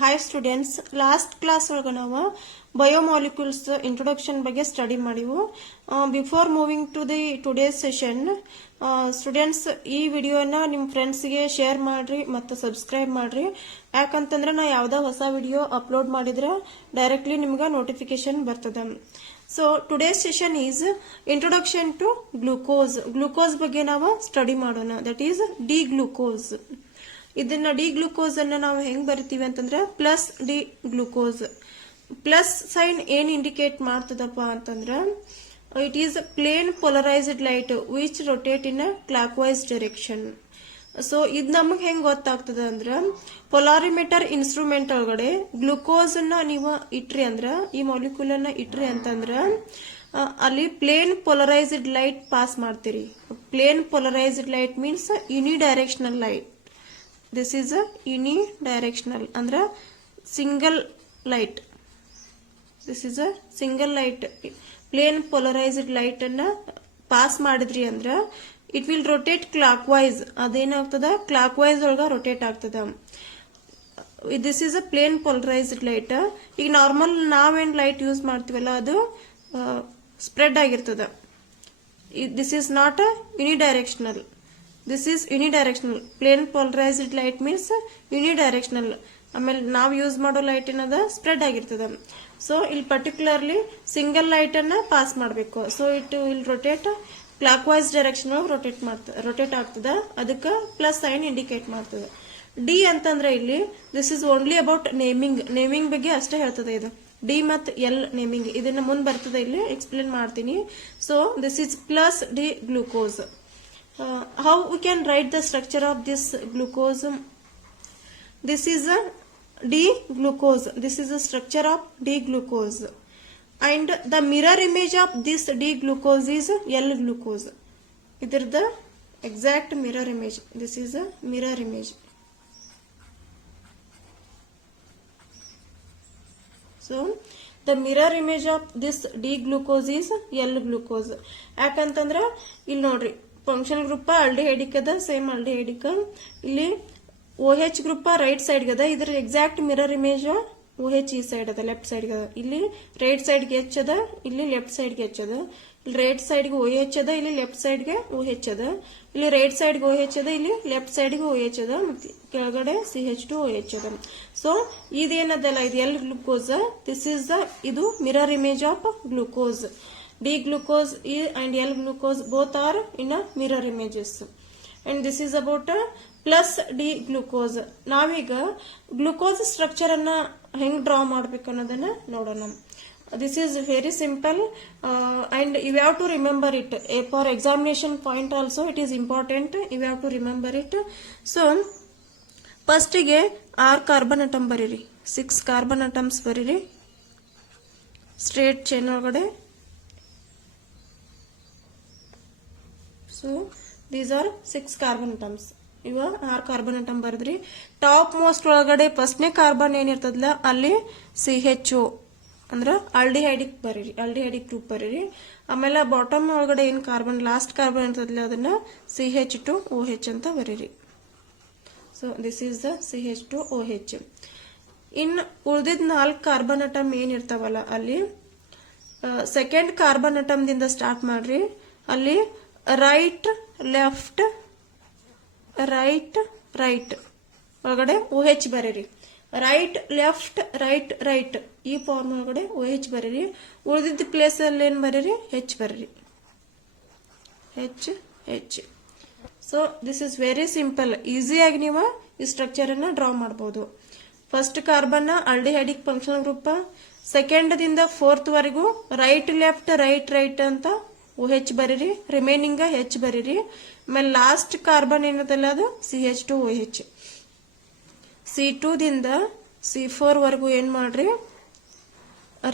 Hi students, last class ಒಳಗ ನಾವು biomolecules introduction ಬಗ್ಗೆ ಸ್ಟಡಿ ಮಾಡಿವು. Before moving to the today's session, students ಈ ವಿಡಿಯೋನ ನಿಮ್ಮ ಫ್ರೆಂಡ್ಸ್ಗೆ ಶೇರ್ ಮಾಡ್ರಿ ಮತ್ತು ಸಬ್ಸ್ಕ್ರೈಬ್ ಮಾಡ್ರಿ. ಯಾಕಂತಂದ್ರೆ ನಾ ಯಾವ್ದಾ ಹೊಸ ವಿಡಿಯೋ ಅಪ್ಲೋಡ್ ಮಾಡಿದ್ರೆ ಡೈರೆಕ್ಟ್ಲಿ ನಿಮ್ಗೆ ನೋಟಿಫಿಕೇಶನ್ ಬರ್ತದೆ. So today's session is introduction to glucose. Glucose ಬಗ್ಗೆ ನಾವು ಸ್ಟಡಿ ಮಾಡೋಣ. That is D glucose. ಇದನ್ನ ಡಿ ಗ್ಲೂಕೋಸ್ ಅನ್ನ ನಾವು ಹೆಂಗ್ ಬರಿತೀವಿ ಅಂತಂದ್ರೆ plus D glucose. Plus sign ಏನ್ ಇಂಡಿಕೇಟ್ ಮಾಡ್ತದಪ್ಪ ಅಂತಂದ್ರೆ it is plane polarized light which rotate in clockwise direction. So ಇದ್ ನಮಗ್ ಹೆಂಗ್ ಗೊತ್ತಾಗ್ತದ ಅಂದ್ರ ಪೊಲಾರಿಮೀಟರ್ ಇನ್ಸ್ಟ್ರೂಮೆಂಟ್ ಒಳಗಡೆ ಗ್ಲೂಕೋಸ್ ಅನ್ನ ನೀವು ಇಟ್ರಿ ಅಂದ್ರ, ಈ ಮಾಲಿಕ್ಯೂಲ್ ಅನ್ನ ಇಟ್ರಿ ಅಂತಂದ್ರ ಅಲ್ಲಿ ಪ್ಲೇನ್ ಪೊಲರೈಸ್ಡ್ ಲೈಟ್ ಪಾಸ್ ಮಾಡ್ತೀರಿ. Plane polarized light means unidirectional light. This is a unidirectional ಅಂದ್ರೆ single light. This is a single light. Plane polarized light ಅನ್ನ ಪಾಸ್ ಮಾಡಿದ್ರಿ ಅಂದ್ರ it will rotate clockwise. ಅದೇನಾಗ್ತದ clockwise ಒಳಗ rotate ಆಗ್ತದ. This is a plane polarized light. ಈಗ normal ನಾವೇನ್ light use ಮಾಡ್ತೀವಲ್ಲ ಅದು ಸ್ಪ್ರೆಡ್ ಆಗಿರ್ತದ. This is not a unidirectional. This is unidirectional. Plane polarized light means unidirectional. ಆಮೇಲೆ ನಾವು ಯೂಸ್ ಮಾಡೋ ಲೈಟ್ ಏನದ ಸ್ಪ್ರೆಡ್ ಆಗಿರ್ತದ. ಸೊ ಇಲ್ಲಿ ಪರ್ಟಿಕ್ಯುಲರ್ಲಿ ಸಿಂಗಲ್ ಲೈಟ್ ಅನ್ನ ಪಾಸ್ ಮಾಡಬೇಕು. So it will rotate clockwise direction rotate ಆಗ್ತದ. ಅದಕ್ಕೆ ಪ್ಲಸ್ ಸೈನ್ ಇಂಡಿಕೇಟ್ ಮಾಡ್ತದೆ. ಡಿ ಅಂತಂದ್ರೆ ಇಲ್ಲಿ this is only about naming ಬಗ್ಗೆ ಅಷ್ಟೇ ಹೇಳ್ತದೆ. ಇದು ಡಿ ಮತ್ ಎಲ್ ನೇಮಿಂಗ್ ಇದನ್ನ ಮುಂದೆ ಬರ್ತದೆ, ಇಲ್ಲಿ ಎಕ್ಸ್ಪ್ಲೇನ್ ಮಾಡ್ತೀನಿ. So this is plus D glucose. How we can write the structure of this glucose? This is a D-glucose. This is the structure of D-glucose. And the mirror image of this D-glucose is L-glucose. Either the exact mirror image. This is a mirror image. So the mirror image of this D-glucose is L-glucose. ಯಾಕಂತಂದ್ರ ಇಲ್ಲಿ ನೋಡ್ರಿ, function group ಆಲ್ಡಿಹೈಡಿಕ್ ಅದ, same ಆಲ್ಡಿಹೈಡಿಕ್. ಇಲ್ಲಿ OH group right side ಅದ. ಇದ್ರ exact mirror image OH ಈ side ಅದ, left side ಅದ. ಇಲ್ಲಿ ರೈಟ್ ಸೈಡ್ ಗೆ H ಅದ, ಇಲ್ಲಿ ಲೆಫ್ಟ್ ಸೈಡ್ ಗೆ H ಅದ. ಇಲ್ಲಿ ರೈಟ್ ಸೈಡ್ ಗೆ OH ಅದ, ಇಲ್ಲಿ ಲೆಫ್ಟ್ ಸೈಡ್ ಗೆ OH ಅದ. ಇಲ್ಲಿ ರೈಟ್ ಸೈಡ್ ಗೆ OH ಅದ, ಇಲ್ಲಿ ಲೆಫ್ಟ್ ಸೈಡ್ ಗೆ OH ಅದ. ಮತ್ತೆ ಕೆಳಗಡೆ CH2OH ಅದ. ಸೊ ಇದೇನದಲ್ಲ ಇದು ಎಲ್ ಗ್ಲೂಕೋಸ್. ದಿಸ್ ಇಸ್ ಇದು mirror image of glucose. D glucose and L glucose both are in a mirror images. And this is about a plus D glucose. ನಾವೀಗ glucose structure ಅನ್ನ ಹೆಂಗ್ draw ಮಾಡ್ಬೇಕು ಅನ್ನೋದನ್ನ ನೋಡೋಣ. This is very simple and you have to remember it. For examination point also it is important. You have to remember it. So first ಗೆ 6 carbon atom ಬರೀರಿ. 6 carbon atoms ಬರೀರಿ straight chain ಒಳಗಡೆ. So these are 6 carbon atoms. ಇವ 6 carbon atom ಬರೆದ್ರಿ. Top most ಒಳಗಡೆ ಫಸ್ಟ್ನೇ carbon ಏನಿರ್ತದಲ್ಲ ಅಲ್ಲಿ CHO ಅಂದ್ರೆ ಆಲ್ಡಿಹೈಡಿಕ್ ಬರೀರಿ, ಆಲ್ಡಿಹೈಡಿಕ್ ಗ್ರೂಪ್ ಬರೀರಿ. ಆಮೇಲೆ ಬಾಟಮ್ ಒಳಗಡೆ ಏನ್ ಕಾರ್ಬನ್ ಲಾಸ್ಟ್ ಕಾರ್ಬನ್ ಇರ್ತದಲ್ಲ ಅದನ್ನ CH2OH ಅಂತ ಬರೀರಿ. So this is the CH2OH. ಇನ್ ಉಳಿದಿದ್ 4 ಕಾರ್ಬನ್ ಅಟಮ್ ಏನಿರ್ತಾವಲ್ಲ ಅಲ್ಲಿ ಸೆಕೆಂಡ್ ಕಾರ್ಬನ್ ಅಟಮ್ ದಿಂದ ಸ್ಟಾರ್ಟ್ ಮಾಡ್ರಿ. ಅಲ್ಲಿ ರೈಟ್ ಲೆಫ್ಟ್ ರೈಟ್ ರೈಟ್ ಒಳಗಡೆ OH ಬರೀರಿ. ರೈಟ್ ಲೆಫ್ಟ್ ರೈಟ್ ರೈಟ್ ಈ ಫಾರ್ಮ್ ಒಳಗಡೆ OH ಬರೀರಿ. ಉಳಿದಿದ್ದ ಪ್ಲೇಸ್ ಅಲ್ಲಿ ಏನ್ ಬರೀರಿ H ಬರೀರಿ, H. So this is very simple. ಈಸಿಯಾಗಿ ನೀವು ಈ ಸ್ಟ್ರಕ್ಚರ್ ಅನ್ನ ಡ್ರಾ ಮಾಡಬಹುದು. First carbon aldehydic functional group, second ದಿಂದ ಫೋರ್ತ್ ವರೆಗೂ ರೈಟ್ ಲೆಫ್ಟ್ ರೈಟ್ ರೈಟ್ ಅಂತ OH ಬರೀರಿ, ರಿಮೈನಿಂಗ್ H ಬರೀರಿ. ಆಮೇಲೆ ಲಾಸ್ಟ್ ಕಾರ್ಬನ್ ಏನದಲ್ಲ ಅದು CH2OH. C2 ದಿಂದ C4 ವರೆಗೂ ಏನ್ ಮಾಡ್ರಿ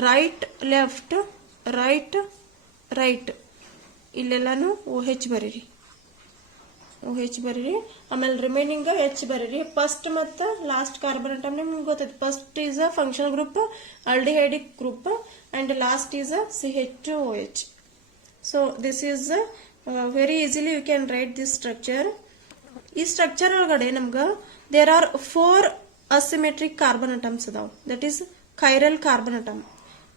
ರೈಟ್ ಲೆಫ್ಟ್ ರೈಟ್ ರೈಟ್ ಇಲ್ಲೆಲ್ಲಾನು OH ಬರೀರಿ, OH ಬರೀರಿ. ಆಮೇಲೆ ರಿಮೈನಿಂಗ್ H ಬರೀರಿ. ಫಸ್ಟ್ ಮತ್ತ ಲಾಸ್ಟ್ ಕಾರ್ಬನ್ ಅಟಮ್ ನಿಮ್ಗೆ ಗೊತ್ತೈತಿ. First is a functional group aldehydic group and last is a CH2OH. So this is very easily you can write this structure. ಈ structure ಒಳಗಡೆ ನಮ್ಗ there are 4 asymmetric carbon atoms ಅದಾವ. That is chiral carbon atom.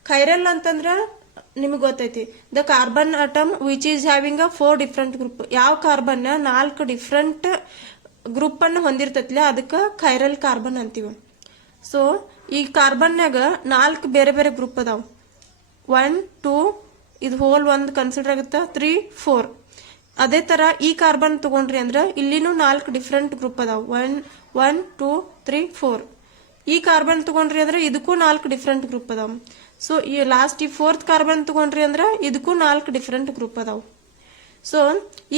Chiral ಅಂತಂದ್ರ ನಿಮಗೆ ಗೊತ್ತೈತಿ, the carbon atom which is having a 4 different group. ಯಾವ carbon 4 different group ಅನ್ನು ಹೊಂದಿರ್ತೈತಿಲ್ಲ ಅದಕ್ಕೆ ಕೈರಲ್ ಕಾರ್ಬನ್ ಅಂತೀವಿ. ಸೊ ಈ ಕಾರ್ಬನ್ಯಾಗ 4 ಬೇರೆ ಬೇರೆ ಗ್ರೂಪ್ ಅದಾವ. 1 2 ಇದು ಹೋಲ್ ಒಂದು ಕನ್ಸಿಡರ್ ಆಗುತ್ತಾ, 3 4. ಅದೇ ತರ ಈ ಕಾರ್ಬನ್ ತಗೊಂಡ್ರಿ ಅಂದ್ರ ಇಲ್ಲಿನೂ 4 ಡಿಫ್ರೆಂಟ್ ಗ್ರೂಪ್ ಅದಾವ. 1 2 3 4. ಈ ಕಾರ್ಬನ್ ತಗೊಂಡ್ರಿ ಅಂದ್ರೆ ಇದಕ್ಕೂ 4 ಡಿಫ್ರೆಂಟ್ ಗ್ರೂಪ್ ಅದಾವ. ಸೊ ಈ ಲಾಸ್ಟ್ ಈ 4th ಕಾರ್ಬನ್ ತಗೊಂಡ್ರಿ ಅಂದ್ರ ಇದಕ್ಕೂ 4 ಡಿಫ್ರೆಂಟ್ ಗ್ರೂಪ್ ಅದಾವ. ಸೊ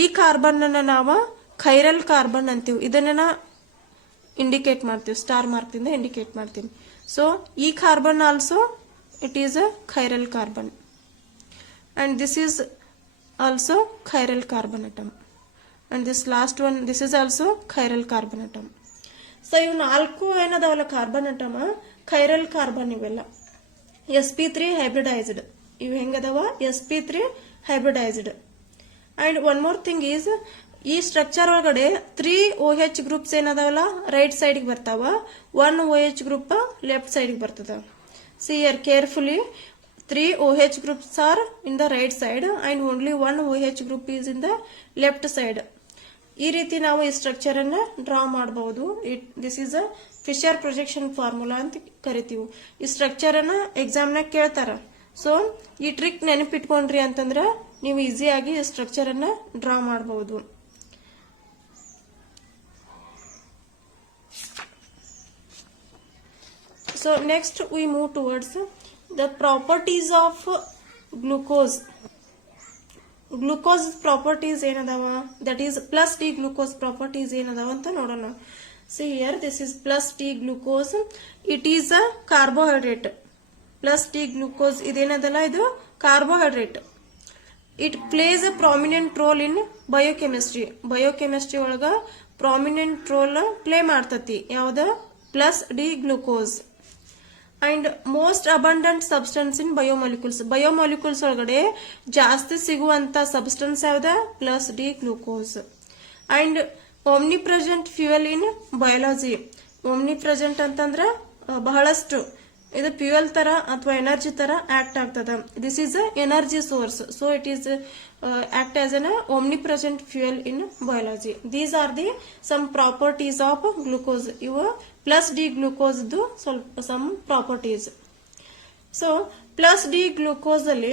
ಈ ಕಾರ್ಬನ್ ಅನ್ನ ನಾವು ಕೈರಲ್ ಕಾರ್ಬನ್ ಅಂತೀವಿ. ಇದನ್ನ ಇಂಡಿಕೇಟ್ ಮಾಡ್ತೀವಿ, ಸ್ಟಾರ್ ಮಾರ್ಕ್ ಇಂದ ಇಂಡಿಕೇಟ್ ಮಾಡ್ತೀನಿ. ಸೊ ಈ carbon also it is a chiral carbon, and this is also chiral carbon atom, and this last one, this is also chiral carbon atom. So ಇವು 4 ಏನದಾವಲ್ಲ carbon atom chiral carbon ಇವೆಲ್ಲ. sp3 hybridized. ಇವು ಹೆಂಗದವ, sp3 hybridized. and one more thing is, ಈ structure ಒಳಗಡೆ 3 OH groups ಏನದಾವಲ್ಲ right side ಬರ್ತಾವ, 1 OH group left side ಬರ್ತದ. See here carefully, 3 OH groups are in the right side and only 1 OH group is in the left side. ಈ ರೀತಿ ನಾವು ಈ structure ಅನ್ನ draw ಮಾಡಬಹುದು. This is a Fisher projection formula ಅಂತ ಕರಿತೀವಿ. ಈ ಸ್ಟ್ರಕ್ಚರ್ ಅನ್ನ ಎಕ್ಸಾಮ್ ನಾಗ ಕೇಳ್ತಾರ. ಸೊ ಈ ಟ್ರಿಕ್ ನೆನಪಿಟ್ಕೊಂಡ್ರಿ ಅಂತಂದ್ರ ನೀವು ಈಸಿಯಾಗಿ ಈ ಸ್ಟ್ರಕ್ಚರ್ ಅನ್ನ ಡ್ರಾ ಮಾಡಬಹುದು. So next we move towards the properties of glucose. Glucose properties ಏನದಾವ, that is plus D glucose properties ಏನದಾವ ಅಂತ ನೋಡೋಣ. See here, this is plus D glucose. It is a carbohydrate. Plus D glucose ಇದೇನದಲ್ಲ ಇದು carbohydrate. It plays a prominent role in biochemistry. Biochemistry ಒಳಗ prominent role play ಮಾಡ್ತತಿ. ಯಾವ್ದ plus D glucose. And most abundant substance in biomolecules. Biomolecules ಒಳಗಡೆ ಜಾಸ್ತಿ ಸಿಗುವಂತ substance ಯಾವ್ದ, plus D glucose. And omnipresent fuel in biology. omnipresent ಅಂತಂದ್ರ ಬಹಳಷ್ಟು ಇದು ಫ್ಯೂಯಲ್ ತರ ಅಥವಾ ಎನರ್ಜಿ ತರ ಆಕ್ಟ್ ಆಗ್ತದ. This is a energy source. So it is act as an omnipresent fuel in biology. These are the some properties of glucose. ಇವು plus D glucose ಸ್ವಲ್ಪ some properties. So plus D glucose ಅಲ್ಲಿ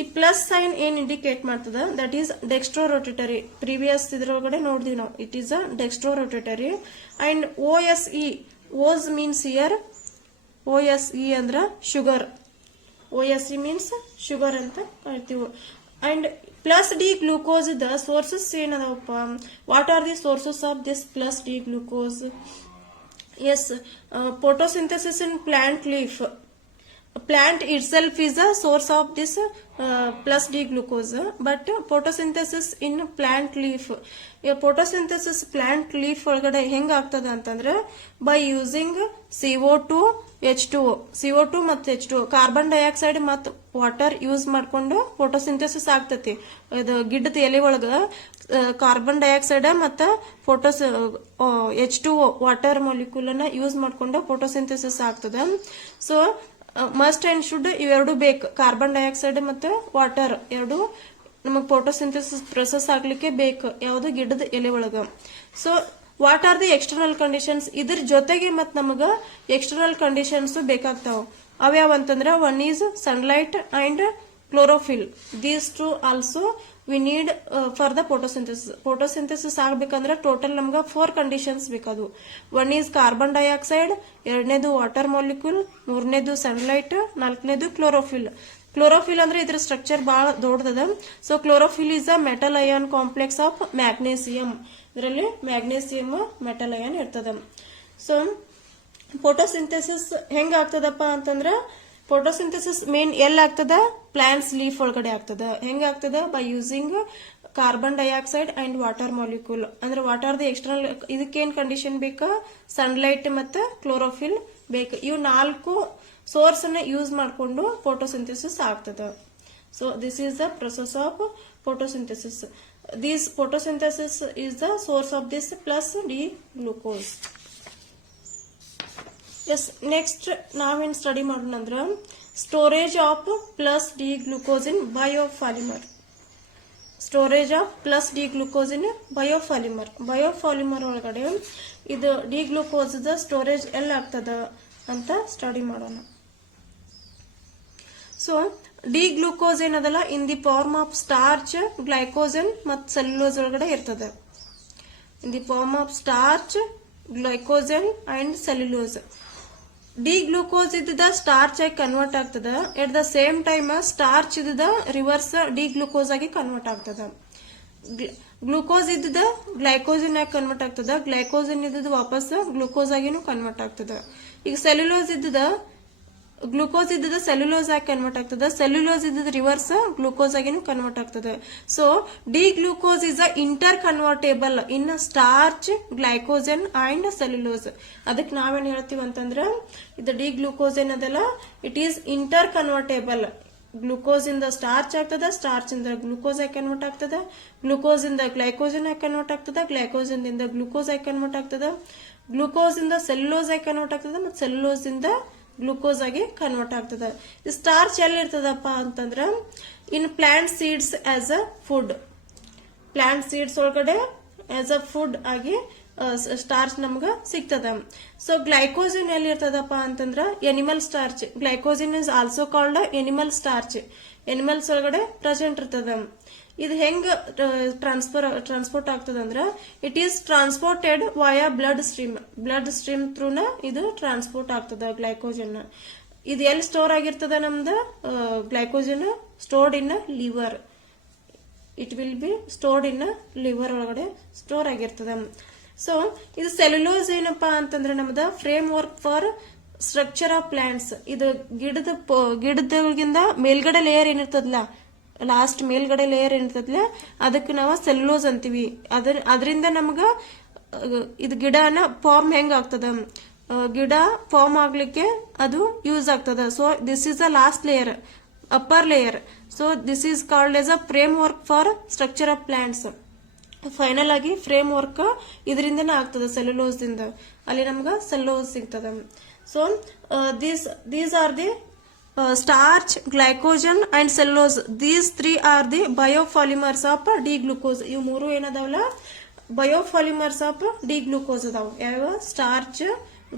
ಈ plus sign ಏನ್ indicate ಮಾಡ್ತದ, that is dextrorotatory. Previous ಇದ್ರೊಳಗಡೆ ನೋಡಿದ್ವಿ ನಾವು, it is a dextrorotatory. And OSE, ose means year, OSE ಅಂದ್ರ ಶುಗರ್, OSE ಮೀನ್ಸ್ ಶುಗರ್ ಅಂತ ಹೇಳ್ತೀವಿ. And plus D glucose the sources ಏನದವಪ್ಪ, what are the sources of this plus D glucose? Yes, photosynthesis in plant leaf. Plant itself is a source of this plus D glucose, but photosynthesis in plant leaf. Photosynthesis plant leaf ಒಳಗಡೆ ಹೆಂಗ ಆಗ್ತದ ಅಂತಂದ್ರೆ by using CO2 H2O, CO2 ಮತ್ತು H2O, carbon dioxide ಮತ್ತು water use ಮಾಡ್ಕೊಂಡು photosynthesis ಆಗ್ತತಿ. ಇದು ಗಿಡದ ಎಲೆ ಒಳಗ ಕಾರ್ಬನ್ ಡೈಆಕ್ಸೈಡ್ ಮತ್ತು H2O ವಾಟರ್ ಮಾಲಿಕ್ಯೂಲ್ ಅನ್ನ ಯೂಸ್ ಮಾಡ್ಕೊಂಡು ಫೋಟೋಸಿಂಥೆಸಿಸ್ ಆಗ್ತದ. ಸೊ ಮಸ್ಟ್ ಅಂಡ್ ಶುಡ್ ಇವೆರಡು ಬೇಕು, ಕಾರ್ಬನ್ ಡೈಆಕ್ಸೈಡ್ ಮತ್ತು ವಾಟರ್ ಎರಡು ನಮಗ್ ಫೋಟೋಸಿಂಥೆಸಿಸ್ ಪ್ರೊಸೆಸ್ ಆಗ್ಲಿಕ್ಕೆ ಬೇಕು, ಯಾವ್ದು ಗಿಡದ ಎಲೆ ಒಳಗ. So what are the external conditions? ಇದ್ರ ಜೊತೆಗೆ ಮತ್ ನಮಗ ಎಕ್ಸ್ಟರ್ನಲ್ ಕಂಡೀಷನ್ಸ್ ಬೇಕಾಗ್ತಾವ. ಅವ್ಯಾವ ಅಂತಂದ್ರ one is sunlight and chlorophyll. These two also we need for the photosynthesis. Photosynthesis ಆಗ್ಬೇಕಂದ್ರೆ ಟೋಟಲ್ ನಮ್ಗ 4 ಕಂಡೀಷನ್ಸ್ ಬೇಕದು. ಒನ್ ಈಸ್ ಕಾರ್ಬನ್ ಡೈಆಕ್ಸೈಡ್, ಎರಡನೇದು ವಾಟರ್ ಮಾಲಿಕ್ಯೂಲ್, ಮೂರನೇದು ಸನ್ಲೈಟ್, ನಾಲ್ಕನೇದು ಕ್ಲೋರೋಫಿಲ್. ಕ್ಲೋರೋಫಿಲ್ ಅಂದ್ರೆ ಇದ್ರ ಸ್ಟ್ರಕ್ಚರ್ ಬಹಳ ದೊಡ್ಡದ. So chlorophyll is a metal ion complex of magnesium. ಇದರಲ್ಲಿ ಮ್ಯಾಗ್ನೇಸಿಯಂ ಮೆಟಲ್ ಅಯಾನ್ ಇರ್ತದ. ಸೊ ಫೋಟೋಸಿಂಥೆಸಿಸ್ ಹೆಂಗ ಆಗ್ತದಪ್ಪ ಅಂತಂದ್ರ, ಫೋಟೋಸಿಂಥೆಸಿಸ್ ಮೇನ್ ಎಲ್ಲಿ ಆಗ್ತದ, ಪ್ಲಾಂಟ್ಸ್ ಲೀಫ್ ಒಳಗಡೆ ಆಗ್ತದ. ಹೆಂಗ ಆಗ್ತದ, by using carbon dioxide and water molecule. ಅಂದ್ರೆ ವಾಟರ್ ದಿ ಎಕ್ಸ್ಟರ್ನಲ್, ಇದಕ್ಕೇನ್ ಕಂಡೀಷನ್ ಬೇಕಾ, ಸನ್ಲೈಟ್ ಮತ್ತು ಕ್ಲೋರೋಫಿಲ್ ಬೇಕು. ಇವು 4 ಸೋರ್ಸ್ ಅನ್ನ ಯೂಸ್ ಮಾಡಿಕೊಂಡು ಫೋಟೋಸಿಂಥೆಸಿಸ್ ಆಗ್ತದ. So this is the process of photosynthesis. This photosynthesis is the source of this plus D glucose. Yes next ನಾವೇನು study ಮಾಡೋಣ ಅಂದ್ರೆ storage of plus D glucose in biopolymer. Storage of plus D glucose in biopolymer ಒಳಗಡೆ ಇದು D glucose storage ಎಲ್ಲ ಆಗ್ತದ ಅಂತ study ಮಾಡೋಣ. So D glucose ಏನದಲ್ಲ in the form of starch, glycogen ಮತ್ತು ಸೆಲ್ಯುಲೋಸ್ ಒಳಗಡೆ ಇರ್ತದೆ. In the form of starch, glycogen and cellulose. D glucose ಇದ್ದ ಸ್ಟಾರ್ಚ್ ಆಗಿ ಕನ್ವರ್ಟ್ ಆಗ್ತದ. At the same time starch ಇದ್ದ ರಿವರ್ಸ್ ಡಿ ಗ್ಲೂಕೋಸ್ ಆಗಿ ಕನ್ವರ್ಟ್ ಆಗ್ತದ. ಗ್ಲೂಕೋಸ್ ಇದ್ದ ಗ್ಲೈಕೋಜನ್ ಆಗಿ ಕನ್ವರ್ಟ್ ಆಗ್ತದ. ಗ್ಲೈಕೋಜನ್ ಇದ್ದ ವಾಪಸ್ ಗ್ಲೂಕೋಸ್ ಆಗಿನೂ ಕನ್ವರ್ಟ್ ಆಗ್ತದ. ಈಗ ಸೆಲ್ಯುಲೋಸ್ ಇದ್ದ ಗ್ಲೂಕೋಸ್ ಇದ್ದದ ಸೆಲ್ಯುಲೋಸ್ ಆಗಿ ಕನ್ವರ್ಟ್ ಆಗ್ತದ. ಸೆಲ್ಯುಲೋಸ್ ಇದ್ದದ ರಿವರ್ಸ್ ಗ್ಲೂಕೋಸ್ ಆಗಿನೂ ಕನ್ವರ್ಟ್ ಆಗ್ತದೆ. So D glucose is a inter convertible in starch, glycogen and cellulose. ಅದಕ್ಕೆ ನಾವೇನ್ ಹೇಳ್ತೀವಿ ಅಂತಂದ್ರ ಇದು ಡಿ ಗ್ಲೂಕೋಸ್ ಏನದಲ್ಲ it is inter convertible. Glucose ಇಂದ ಸ್ಟಾರ್ಚ್ ಆಗ್ತದ, ಸ್ಟಾರ್ಚ್ ಇಂದ ಗ್ಲೂಕೋಸ್ ಆಗಿ ಕನ್ವರ್ಟ್ ಆಗ್ತದ, ಗ್ಲೂಕೋಸ್ ಇಂದ ಗ್ಲೈಕೋಜನ್ ಆಗಿ ಕನ್ವರ್ಟ್ ಆಗ್ತದ, ಗ್ಲೈಕೋಜನ್ ಇಂದ ಗ್ಲೂಕೋಸ್ ಆಗಿ ಕನ್ವರ್ಟ್ ಆಗ್ತದ, ಗ್ಲೂಕೋಸ್ ಇಂದ ಸೆಲ್ಯುಲೋಸ್ ಆಗಿ ಕನ್ವರ್ಟ್ ಆಗ್ತದ, ಮತ್ತು ಸೆಲ್ಯುಲೋಸ್ ಇಂದ ಗ್ಲೂಕೋಸ್ ಆಗಿ ಕನ್ವರ್ಟ್ ಆಗ್ತದ. ಸ್ಟಾರ್ಚ್ ಎಲ್ಲಿ ಇರ್ತದಪ್ಪ ಅಂತಂದ್ರ in plant seeds as a food. Plant seeds ಒಳಗಡೆ ಆಸ್ ಅ ಫುಡ್ ಆಗಿ ಸ್ಟಾರ್ಚ್ ನಮ್ಗ ಸಿಗ್ತದ. ಸೊ ಗ್ಲೈಕೋಜನ್ ಎಲ್ಲಿ ಇರ್ತದಪ್ಪ ಅಂತಂದ್ರ animal starch. Glycogen is also called animal starch. Animals ಒಳಗಡೆ ಪ್ರೆಸೆಂಟ್ ಇರ್ತದ. ಇದು ಹೆಂಗ ಟ್ರಾನ್ಸ್ಪೋರ್ಟ್ ಆಗ್ತದಂದ್ರ it is transported via blood stream ಥ್ರೂನ ಇದು ಟ್ರಾನ್ಸ್ಪೋರ್ಟ್ ಆಗ್ತದ ಗ್ಲೈಕೋಜನ್. ಇದು ಎಲ್ಲಿ ಸ್ಟೋರ್ ಆಗಿರ್ತದ ನಮ್ದು glycogen stored in liver. It will be stored in liver ಒಳಗಡೆ ಸ್ಟೋರ್ ಆಗಿರ್ತದ. ಸೊ ಇದು ಸೆಲ್ಯುಲೋಸ್ ಏನಪ್ಪಾ ಅಂತಂದ್ರೆ ನಮ್ದ frame work for structure of plants. ಇದು ಗಿಡದೊಳಗಿಂದ ಮೇಲ್ಗಡೆ ಲೇಯರ್ ಏನಿರ್ತದಲ್ಲ, ಲಾಸ್ಟ್ ಮೇಲ್ಗಡೆ ಲೇಯರ್ ಏನಿರ್ತದಲ್ಲ ಅದಕ್ಕೆ ನಾವು ಸೆಲ್ಯುಲೋಸ್ ಅಂತೀವಿ. ಅದರಿಂದ ನಮ್ಗ ಇದು ಗಿಡನ ಫಾರ್ಮ್ ಹೆಂಗ್ ಆಗ್ತದ, ಗಿಡ ಫಾರ್ಮ್ ಆಗ್ಲಿಕ್ಕೆ ಅದು ಯೂಸ್ ಆಗ್ತದ. So this is a last layer, upper layer. So this is called as a frame work for structure of plants. Final ಆಗಿ ಫ್ರೇಮ್ ವರ್ಕ್ ಇದರಿಂದನೇ ಆಗ್ತದ, ಸೆಲ್ಯುಲೋಸ್ ದಿಂದ. ಅಲ್ಲಿ ನಮ್ಗ ಸೆಲ್ಯುಲೋಸ್ ಸಿಗ್ತದ. So these are the starch, glycogen and cellulose. These three are the biopolymers of D-glucose. ಇವು ಮೂರು ಏನದಾವಲ್ಲ biopolymers of D glucose ಅದಾವ. ಯಾವ? ಸ್ಟಾರ್ಚ್,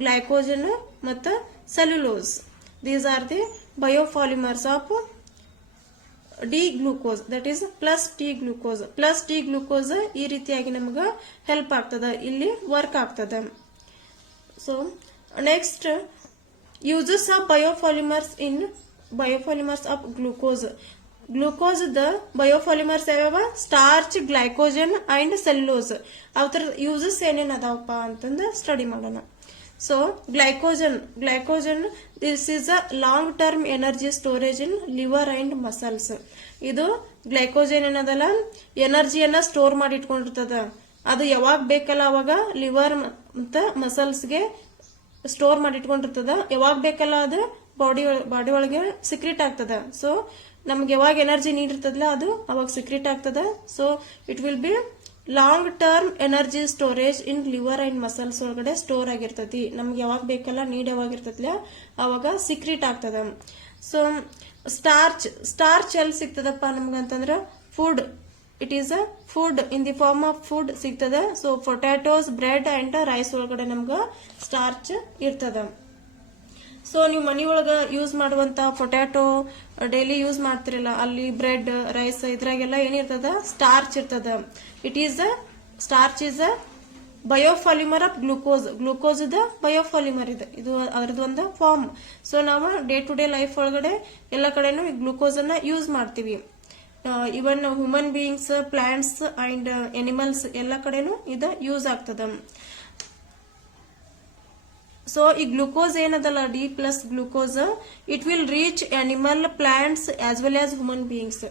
ಗ್ಲೈಕೋಜನ್ ಮತ್ತು cellulose. These are the biopolymers of D glucose, that is plus D glucose. Plus D glucose ಈ ರೀತಿಯಾಗಿ ನಮ್ಗೆ help ಆಗ್ತದ, ಇಲ್ಲಿ ವರ್ಕ್ ಆಗ್ತದ. So next uses of biopolymers of glucose. Glucose the biopolymers ಯಾವ್ಯಾವ? Starch, glycogen and cellulose. ಅವತರ uses ಏನೇನ್ ಅದಾವಪ್ಪ ಅಂತಂದು ಸ್ಟಡಿ ಮಾಡೋಣ. So glycogen this is a long term energy storage in liver and muscles. ಇದು ಗ್ಲೈಕೋಜನ್ ಏನದಲ್ಲ ಎನರ್ಜಿಯನ್ನ store ಮಾಡಿ ಇಟ್ಕೊಂಡಿರ್ತದ. ಅದು ಯಾವಾಗ ಬೇಕಲ್ಲ ಅವಾಗ ಲಿವರ್ ಮತ್ತ ಮಸಲ್ಸ್ಗೆ ಸ್ಟೋರ್ ಮಾಡಿ ಇಟ್ಕೊಂಡಿರ್ತದ. ಯಾವಾಗ ಬೇಕಲ್ಲ ಅದು ಬಾಡಿ ಒಳಗೆ ಸಿಕ್ರೆಟ್ ಆಗ್ತದ. ಸೊ ನಮ್ಗೆ ಯಾವಾಗ ಎನರ್ಜಿ ನೀಡ್ ಇರ್ತದಲ್ಲ ಅದು ಅವಾಗ ಸಿಕ್ರೆಟ್ ಆಗ್ತದ. So it will B long term energy storage in liver and muscles ಒಳಗಡೆ ಸ್ಟೋರ್ ಆಗಿರ್ತತಿ. ನಮ್ಗೆ ಯಾವಾಗ ಬೇಕಲ್ಲ ನೀಡ್ ಯಾವಾಗ ಇರ್ತದಲ್ಲ ಅವಾಗ ಸಿಕ್ರೆಟ್ ಆಗ್ತದ. ಸೊ ಸ್ಟಾರ್ಚ್ ಎಲ್ಲಿ ಸಿಗ್ತದಪ್ಪ ನಮ್ಗಂತಂದ್ರ food. It is a food in the form of food ಸಿಗ್ತದ. So potatoes, bread and rice ಒಳಗಡೆ ನಮ್ಗ ಸ್ಟಾರ್ಚ್ ಇರ್ತದ. ಸೊ ನೀವು ಮನಿಯೊಳಗ ಯೂಸ್ ಮಾಡುವಂತ ಪೊಟ್ಯಾಟೋ ಡೈಲಿ ಯೂಸ್ ಮಾಡ್ತಿರಲ್ಲ, ಅಲ್ಲಿ ಬ್ರೆಡ್, ರೈಸ್ ಇದ್ರಾಗೆಲ್ಲ ಏನಿರ್ತದ? ಸ್ಟಾರ್ಚ್ ಇರ್ತದ. It is starch is a biopolymer of glucose. Glucose the biopolymer ಇದೆ, ಇದು ಅದ್ರದ್ದು ಒಂದು ಫಾರ್ಮ್. ಸೊ ನಾವು ಡೇ ಟು ಡೇ ಲೈಫ್ ಒಳಗಡೆ ಎಲ್ಲ ಕಡೆನೂ ಈ ಗ್ಲೂಕೋಸ್ ಅನ್ನ ಯೂಸ್ ಮಾಡ್ತೀವಿ. Even human beings, plants and animals ಎಲ್ಲ ಕಡೆನೂ ಇದು ಯೂಸ್ ಆಗ್ತದ. ಸೊ ಈ ಗ್ಲೂಕೋಸ್ ಏನದಲ್ಲ D plus glucose, it will reach animal, plants as well as human beings.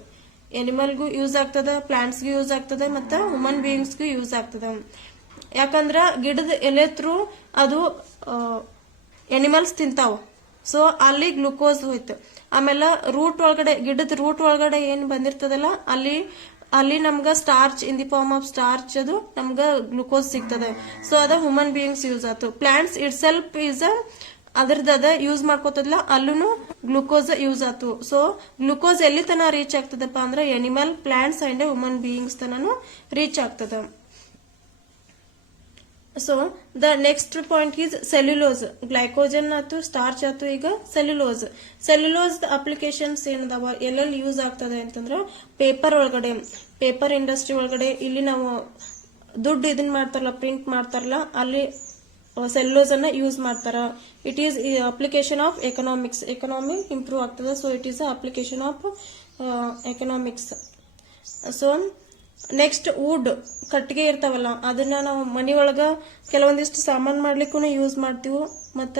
ಎನಿಮಲ್ಗೂ ಯೂಸ್ ಆಗ್ತದ, ಪ್ಲಾಂಟ್ಸ್ಗೂ ಯೂಸ್ ಆಗ್ತದ, ಮತ್ತು ಹ್ಯೂಮನ್ ಬೀಯಿಂಗ್ಸ್ಗೂ ಯೂಸ್ ಆಗ್ತದ. ಯಾಕಂದ್ರ ಗಿಡದ ಎಲೆ ಥ್ರೂ ಅದು ಎನಿಮಲ್ಸ್ ತಿಂತಾವ. ಸೊ ಅಲ್ಲಿ ಗ್ಲೂಕೋಸ್ ಹೋಯ್ತು. ಆಮೇಲೆ ರೂಟ್ ಒಳಗಡೆ, ಗಿಡದ ರೂಟ್ ಒಳಗಡೆ ಏನ್ ಬಂದಿರ್ತದಲ್ಲ ಅಲ್ಲಿ ನಮ್ಗ starch in the form of starch ಅದು ನಮ್ಗ ಗ್ಲೂಕೋಸ್ ಸಿಗ್ತದೆ. ಸೊ ಅದ ಹ್ಯೂಮನ್ ಬೀಯಿಂಗ್ಸ್ ಯೂಸ್ ಆಯ್ತು. Plants itself is a ಅದ್ರದ್ದು ಯೂಸ್ ಮಾಡ್ಕೋತದ್ಲ ಅಲ್ಲೂ ಗ್ಲೂಕೋಸ್ ಯೂಸ್ ಆತು. ಸೊ ಗ್ಲೂಕೋಸ್ ಎಲ್ಲಿ ತನ ರೀಚ್ ಆಗ್ತದಪ್ಪ ಅಂದ್ರೆ animal, plants and human beings ತನನು ರೀಚ್ ಆಗ್ತದ. So the next point is cellulose. Glycogen ಆತು, ಸ್ಟಾರ್ಚ್ ಆತು, ಈಗ ಸೆಲ್ಯುಲೋಸ್. ಸೆಲ್ಯುಲೋಸ್ ಅಪ್ಲಿಕೇಶನ್ಸ್ ಏನದಾವ, ಎಲ್ಲೆಲ್ಲಿ ಯೂಸ್ ಆಗ್ತದೆ ಅಂತಂದ್ರ ಪೇಪರ್ ಒಳಗಡೆ, ಪೇಪರ್ ಇಂಡಸ್ಟ್ರಿ ಒಳಗಡೆ, ಇಲ್ಲಿ ನಾವು ದುಡ್ಡು ಇದನ್ ಮಾಡ್ತಾರಲ್ಲ, ಪ್ರಿಂಟ್ ಮಾಡ್ತಾರಲ್ಲ, ಅಲ್ಲಿ ಸೆಲ್ಯುಲೋಸ್ ಅನ್ನ ಯೂಸ್ ಮಾಡ್ತಾರ. It is application of economics. Economy improve ಆಗ್ತದೆ. So it is application of economics. So next wood, ಕಟ್ಟಿಗೆ ಇರ್ತಾವಲ್ಲ, ಅದನ್ನ ನಾವು ಮನಿ ಒಳಗ ಕೆಲವೊಂದಿಷ್ಟು ಸಾಮಾನ್ ಮಾಡ್ಲಿಕ್ಕೂ ಯೂಸ್ ಮಾಡ್ತೀವಿ, ಮತ್ತ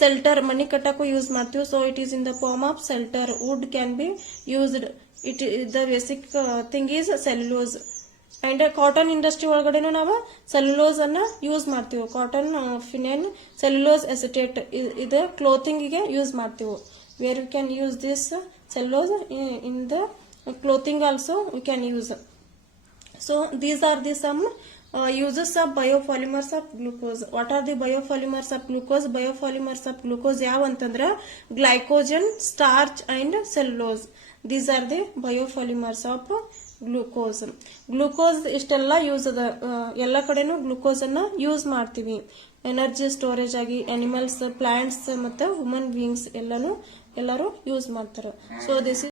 ಸೆಲ್ಟರ್ ಮನಿ ಕಟ್ಟಕ್ಕೂ ಯೂಸ್ ಮಾಡ್ತೀವಿ. So it is in the form of shelter. Wood can be used. It the basic thing is cellulose. And cotton industry ಒಳಗಡೆನು ನಾವು ಸೆಲ್ಯುಲೋಸ್ ಅನ್ನ ಯೂಸ್ ಮಾಡ್ತೀವಿ. ಕಾಟನ್ ಫಿನೈನ್ ಸೆಲ್ಯುಲೋಸ್ ಎಸಿಟೇಟ್ ಇದು ಕ್ಲೋತಿಂಗ್ ಗೆ ಯೂಸ್ ಮಾಡ್ತೀವಿ. Where we can use this cellulose in the clothing also we can use. So these are the some uses of biopolymers of glucose. What are the biopolymers of glucose? Biopolymers of glucose ಯಾವ ಅಂತಂದ್ರ glycogen, starch and cellulose. These are the biopolymers of glucose. Glucose ಇಷ್ಟೆಲ್ಲ use ಅದ. ಎಲ್ಲ ಕಡೆನೂ glucose ಅನ್ನ use ಮಾಡ್ತೀವಿ. Energy storage ಆಗಿ animals, plants ಮತ್ತೆ ಹ್ಯೂಮನ್ ಬೀಯಿಂಗ್ಸ್ ಎಲ್ಲರೂ ಯೂಸ್ ಮಾಡ್ತಾರೆ. So this